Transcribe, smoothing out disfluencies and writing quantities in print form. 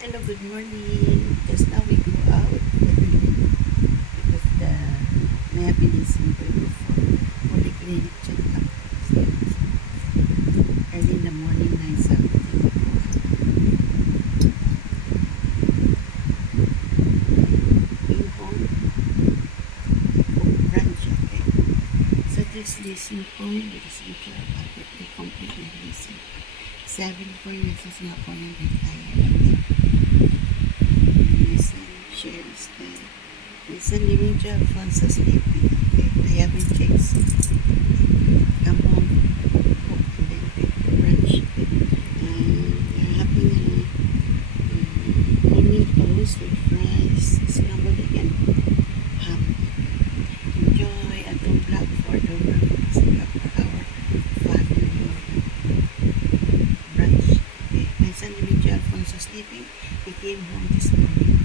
Hello, good morning. Just now we go out because may have been in Cebu for polyclinic check-up. Early in the morning, 9:17. Came home, brunch, okay? So just listen point because we care about it. We completely listen. 7 years nga po yung retire. Minsan, shares ka. Minsan, living siya fun sa sleeping. Okay? I haven't changed. Come home, cook, and then brunch. Okay? They're having morning toast with fries, scrambled egg, and ham. Enjoy atong vlog for the work. It's a vlog for our family brunch. Okay? Minsan, living siya fun sa sleeping. He came home this morning.